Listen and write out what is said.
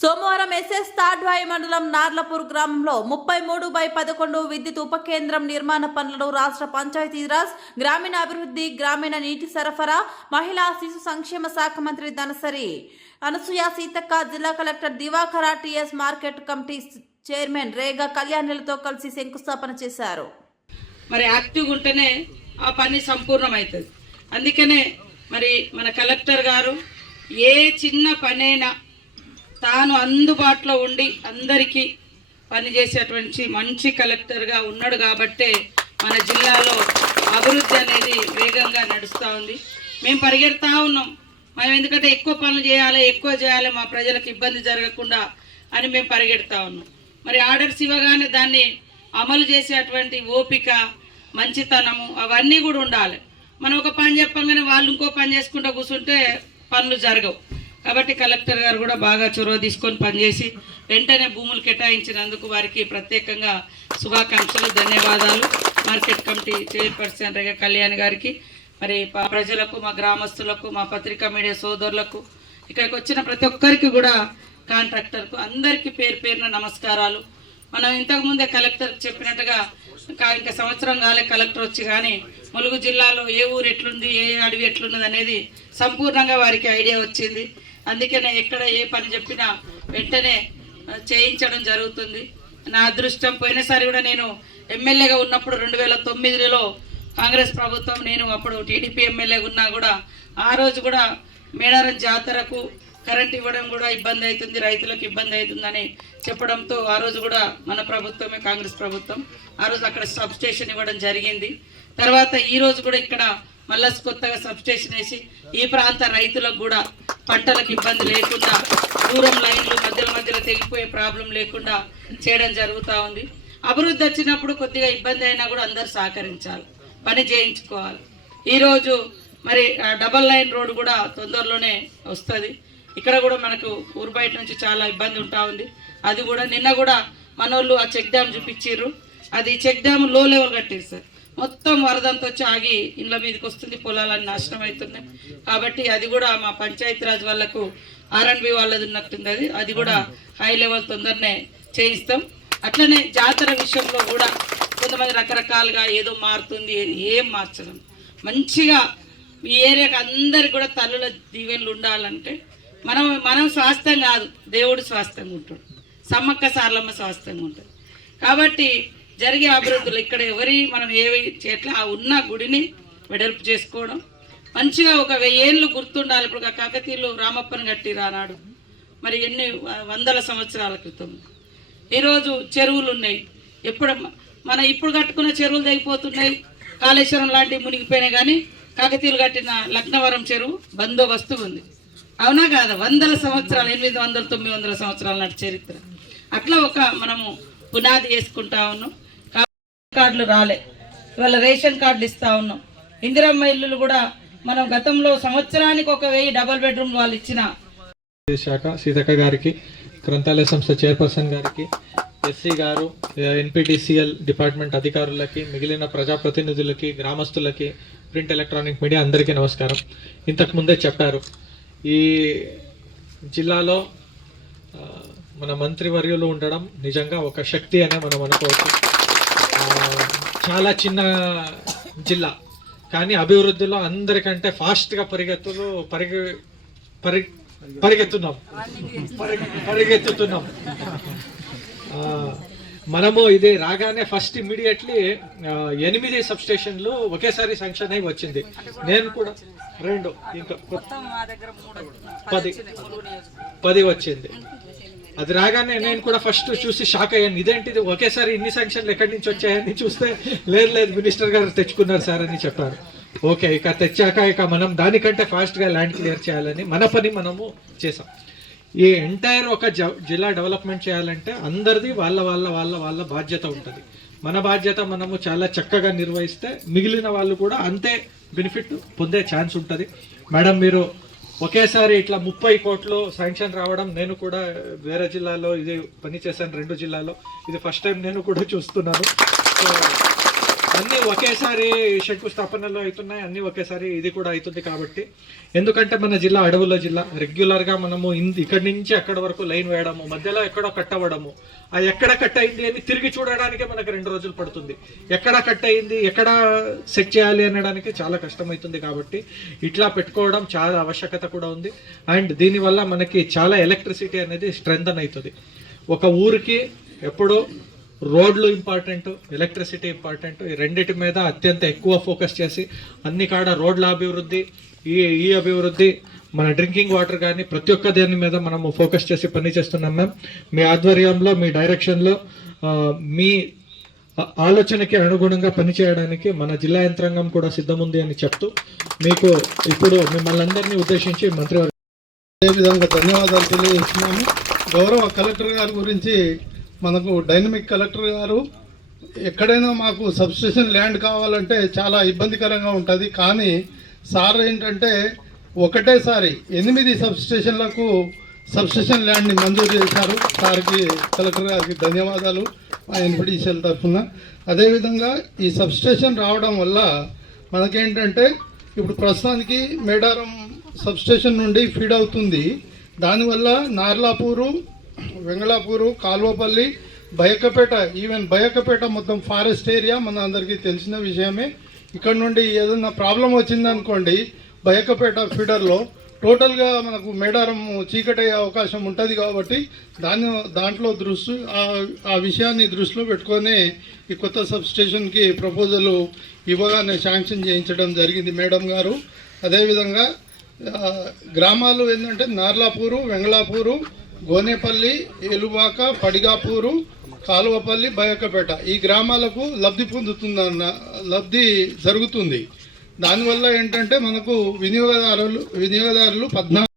సోమవారం ఎస్ఎస్ తాడ్వాయి మండలం నార్లపూర్ గ్రామంలో ముప్పై మూడు బై పదకొండు విద్యుత్ ఉప కేంద్రం నిర్మాణ పనులను రాష్ట్ర పంచాయతీరాజ్ గ్రామీణ అభివృద్ధి గ్రామీణ నీటి సరఫరా మహిళా శిశు సంక్షేమ శాఖ మంత్రి ధనసరి అనసూయ సీతక్క జిల్లా collector Divakara TS market committee chairman Rega కళ్యాణులతో కలిసి శంకుస్థాపన చేశారు. మరి యాక్టివ్గా ఉంటేనే ఆ పని సంపూర్ణమవుతుంది. అందుకనే మరి మన కలెక్టర్ గారు ఏ చిన్న పనైనా తాను అందుబాటులో ఉండి అందరికీ పనిచేసేటువంటి మంచి కలెక్టర్గా ఉన్నాడు కాబట్టే మన జిల్లాలో అభివృద్ధి అనేది వేగంగా నడుస్తూ ఉంది. మేము పరిగెడతా ఉన్నాం. మేము ఎందుకంటే ఎక్కువ పనులు చేయాలి ఎక్కువ చేయాలి మా ప్రజలకు ఇబ్బంది జరగకుండా అని మేము పరిగెడతా ఉన్నాం. మరి ఆర్డర్స్ ఇవ్వగానే దాన్ని అమలు చేసేటువంటి ఓపిక మంచితనము అవన్నీ కూడా ఉండాలి. మనం ఒక పని చెప్పంగానే వాళ్ళు ఇంకో పని చేసుకుంటూ కూర్చుంటే పనులు జరగవు. కాబట్టి కలెక్టర్ గారు కూడా బాగా చొరవ తీసుకొని పనిచేసి వెంటనే భూములు కేటాయించినందుకు వారికి ప్రత్యేకంగా శుభాకాంక్షలు ధన్యవాదాలు. మార్కెట్ కమిటీ చైర్పర్సన్ రేగ కళ్యాణ్ గారికి మరి ప్రజలకు మా గ్రామస్తులకు మా పత్రికా మీడియా సోదరులకు ఇక్కడికి వచ్చిన ప్రతి ఒక్కరికి కూడా కాంట్రాక్టర్కు అందరికీ పేరు పేరున నమస్కారాలు. మనం ఇంతకుముందే కలెక్టర్ చెప్పినట్టుగా ఇంకా సంవత్సరం కాలే కలెక్టర్ వచ్చి కానీ ములుగు జిల్లాలో ఏ ఊరు ఎట్లుంది ఏ అడవి ఎట్లున్నది అనేది సంపూర్ణంగా వారికి ఐడియా వచ్చింది. అందుకనే ఎక్కడ ఏ పని చెప్పినా వెంటనే చేయించడం జరుగుతుంది. నా అదృష్టం పోయినసారి కూడా నేను ఎమ్మెల్యేగా ఉన్నప్పుడు రెండు వేల తొమ్మిదిలో కాంగ్రెస్ ప్రభుత్వం నేను అప్పుడు టీడీపీ ఎమ్మెల్యే ఉన్నా కూడా ఆ రోజు కూడా మేడారం జాతరకు కరెంట్ ఇవ్వడం కూడా ఇబ్బంది అవుతుంది రైతులకు ఇబ్బంది అవుతుందని చెప్పడంతో ఆ రోజు కూడా మన ప్రభుత్వమే కాంగ్రెస్ ప్రభుత్వం. ఆ రోజు అక్కడ సబ్ స్టేషన్ ఇవ్వడం జరిగింది. తర్వాత ఈ రోజు కూడా ఇక్కడ మళ్ళా కొత్తగా సబ్ స్టేషన్ వేసి ఈ ప్రాంత రైతులకు కూడా పంటలకు ఇబ్బంది లేకుండా దూరం లైన్లు మధ్యలో మధ్యలో తెగిపోయే ప్రాబ్లం లేకుండా చేయడం జరుగుతూ ఉంది. అభివృద్ధి వచ్చినప్పుడు కొద్దిగా ఇబ్బంది అయినా కూడా అందరు సహకరించాలి పని చేయించుకోవాలి. ఈరోజు మరి ఆ డబల్ లైన్ రోడ్ కూడా తొందరలోనే వస్తుంది. ఇక్కడ కూడా మనకు ఊరు బయట నుంచి చాలా ఇబ్బంది ఉంటా ఉంది. అది కూడా నిన్న కూడా మనోళ్ళు ఆ చెక్ డ్యామ్ చూపించారు అది చెక్ డ్యామ్లో లెవెల్ కట్టారు సార్ మొత్తం వరదంతా వచ్చి ఆగి ఇండ్ల మీదకి వస్తుంది పొలాలన్నీ నాశనం అవుతున్నాయి. కాబట్టి అది కూడా మా పంచాయతీరాజ్ వాళ్ళకు ఆర్ఎండ్బి వాళ్ళది ఉన్నట్టుంది అది అది కూడా హై లెవెల్ తొందరనే చేయిస్తాం. అట్లనే జాతర విషయంలో కూడా కొంతమంది రకరకాలుగా ఏదో మారుతుంది ఏం మార్చడం మంచిగా ఈ ఏరియాకి అందరికి కూడా తల్లుల దీవెనలు ఉండాలంటే మనం మనం స్వాస్థ్యం కాదు దేవుడు స్వాస్థ్యంగా ఉంటాడు. సమ్మక్క సార్లమ్మ స్వాస్థ్యంగా ఉంటుంది. కాబట్టి జరిగే అభివృద్ధులు ఇక్కడ ఎవరి మనం ఏవి ఎట్లా ఆ ఉన్న గుడిని వెడల్పు చేసుకోవడం. మంచిగా ఒక వెయ్యేళ్ళు గుర్తుండాలి ఇప్పుడు ఆ కాకతీయులు రామప్పని కట్టిరు రానాడు. మరి ఎన్ని వందల సంవత్సరాల క్రితం. ఈరోజు చెరువులు ఉన్నాయి. ఎప్పుడు మన ఇప్పుడు కట్టుకున్న చెరువులు తెగిపోతున్నాయి. కాళేశ్వరం లాంటివి మునిగిపోయినాయి కానీ కాకతీయులు కట్టిన లక్నవరం చెరువు బందోబస్తు ఉంది. అవునా కాదా? వందల సంవత్సరాలు ఎనిమిది వందల తొమ్మిది వందల సంవత్సరాల నాటి చరిత్ర. అట్లా ఒక మనము పునాది వేసుకుంటా ఉన్నాం. కార్డులు రాలే. ఇవాళ రేషన్ కార్డులు ఇస్తూ ఉన్నాం. ఇందిరమ్మ ఇల్లులు కూడా మనం గతంలో సంవత్సరానికి ఒక వెయ్యి డబల్ బెడ్రూమ్ వాళ్ళు ఇచ్చిన. శాఖ సీతక్క గారికి గ్రంథాలయ సంస్థ చైర్పర్సన్ గారికి ఎస్సీ గారు ఎన్పిటిసిఎల్ డిపార్ట్మెంట్ అధికారులకి మిగిలిన ప్రజాప్రతినిధులకి గ్రామస్తులకి ప్రింట్ ఎలక్ట్రానిక్ మీడియా అందరికీ నమస్కారం. ఇంతకు ముందే చెప్పారు ఈ జిల్లాలో మన మంత్రివర్యులు ఉండడం నిజంగా ఒక శక్తి అనే మనం అనుకోవచ్చు. చాలా చిన్న జిల్లా. కానీ అభివృద్ధిలో అందరికంటే ఫాస్ట్గా పరిగెత్తులు పరిగె పరి పరిగెత్తున్నాం. పరి- పరిగెత్తుతున్నాం మనము ఇది రాగానే ఫస్ట్ ఇమ్మీడియట్లీ ఎనిమిది సబ్ స్టేషన్లు ఒకేసారి శాంక్షన్ అయి వచ్చింది. నేను కూడా రెండు ఇంకా పది. పది వచ్చింది. అది రాగానే నేను కూడా ఫస్ట్ చూసి షాక్ అయ్యాను. ఇదేంటిది? ఒకేసారి ఇన్ని శాంక్షన్లు ఎక్కడి నుంచి వచ్చాయని చూస్తే లేదు లేదు మినిస్టర్ గారు తెచ్చుకున్నారు సార్ అని చెప్పారు. ఓకే ఇక తెచ్చాక ఇక మనం దానికంటే ఫాస్ట్గా ల్యాండ్ క్లియర్ చేయాలని మన పని మనము చేసాం ఈ ఎంటైర్ ఒక జ- జిల్లా డెవలప్మెంట్ చేయాలంటే అందరిది వాళ్ళ వాళ్ళ వాళ్ళ వాళ్ళ బాధ్యత ఉంటుంది. మన బాధ్యత మనము చాలా చక్కగా నిర్వహిస్తే మిగిలిన వాళ్ళు కూడా అంతే బెనిఫిట్ పొందే ఛాన్స్ ఉంటుంది. మేడం మీరు ఒకేసారి ఇట్లా ముప్పై కోట్లు శాంక్షన్ రావడం నేను కూడా వేరే జిల్లాలో ఇది పని చేశాను రెండు జిల్లాలో. ఇది ఫస్ట్ టైం నేను కూడా చూస్తున్నాను. సో అన్నీ ఒకేసారి శంకుస్థాపనలు అవుతున్నాయి అన్నీ ఒకేసారి ఇది కూడా అవుతుంది కాబట్టి. ఎందుకంటే మన జిల్లా అడవుల జిల్లా రెగ్యులర్గా మనము ఇక్కడి నుంచి అక్కడ వరకు లైన్ వేయడము మధ్యలో ఎక్కడో కట్ అవ్వడము ఆ ఎక్కడ కట్ అయింది అని తిరిగి చూడడానికే మనకు రెండు రోజులు పడుతుంది. ఎక్కడ కట్ అయింది ఎక్కడ సెట్ చేయాలి అనడానికి చాలా కష్టమవుతుంది కాబట్టి ఇట్లా పెట్టుకోవడం చాలా ఆవశ్యకత కూడా ఉంది. అండ్ దీనివల్ల మనకి చాలా ఎలక్ట్రిసిటీ అనేది స్ట్రెంగ్ అవుతుంది. ఒక ఊరికి ఎప్పుడూ రోడ్లు ఇంపార్టెంట్ ఎలక్ట్రిసిటీ ఇంపార్టెంట్ ఈ రెండింటి మీద అత్యంత ఎక్కువ ఫోకస్ చేసి అన్ని కాడ రోడ్ల అభివృద్ధి ఈ ఈ అభివృద్ధి మన డ్రింకింగ్ వాటర్ కానీ ప్రతి ఒక్క దాని మీద మనము ఫోకస్ చేసి పని చేస్తున్నాం మ్యామ్. మీ ఆధ్వర్యంలో మీ డైరెక్షన్లో మీ ఆలోచనకి అనుగుణంగా పనిచేయడానికి మన జిల్లా యంత్రాంగం కూడా సిద్ధముంది అని చెప్తూ మీకు ఇప్పుడు మిమ్మల్ని అందరినీ ఉద్దేశించి మంత్రివర్గ అదేవిధంగా ధన్యవాదాలు తెలియజేస్తున్నాము. గౌరవ కలెక్టర్ గారి గురించి మనకు డైనమిక్ కలెక్టర్ గారు ఎక్కడైనా మాకు సబ్స్టేషన్ ల్యాండ్ కావాలంటే చాలా ఇబ్బందికరంగా ఉంటుంది. కానీ సార్ ఏంటంటే ఒకటేసారి ఎనిమిది సబ్స్టేషన్లకు సబ్స్టేషన్ ల్యాండ్ని మంజూరు చేశారు. సార్కి కలెక్టర్ గారికి ధన్యవాదాలు. మా ఎన్పిటిసిఎల్ తరఫున. అదేవిధంగా ఈ సబ్స్టేషన్ రావడం వల్ల మనకేంటంటే ఇప్పుడు ప్రస్తుతానికి మేడారం సబ్స్టేషన్ నుండి ఫీడ్ అవుతుంది. దానివల్ల నార్లాపూరు వెంగళాపూరు కాల్వపల్లి బయకపేట ఈవెన్ బయకపేట మొత్తం ఫారెస్ట్ ఏరియా మన అందరికీ తెలిసిన విషయమే. ఇక్కడ నుండి ఏదైనా ప్రాబ్లం వచ్చిందనుకోండి బయకపేట ఫీడర్లో టోటల్గా మనకు మేడారం చీకటయ్యే అవకాశం ఉంటుంది కాబట్టి దాని దాంట్లో దృష్టి ఆ- విషయాన్ని దృష్టిలో పెట్టుకొని ఈ కొత్త సబ్ స్టేషన్కి ప్రపోజల్ ఇవ్వగానే శాంక్షన్ చేయించడం జరిగింది మేడం గారు. అదేవిధంగా గ్రామాలు ఏంటంటే నార్లాపూరు వెంగళాపూరు గోనేపల్లి ఎలువాక పడిగాపూరు కాలువపల్లి బయకపేట ఈ గ్రామాలకు లబ్ధి పొందుతుందన్న లబ్ధి జరుగుతుంది. దానివల్ల ఏంటంటే మనకు వినియోగదారులు వినియోగదారులు పద్నాలుగు